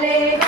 Hallelujah.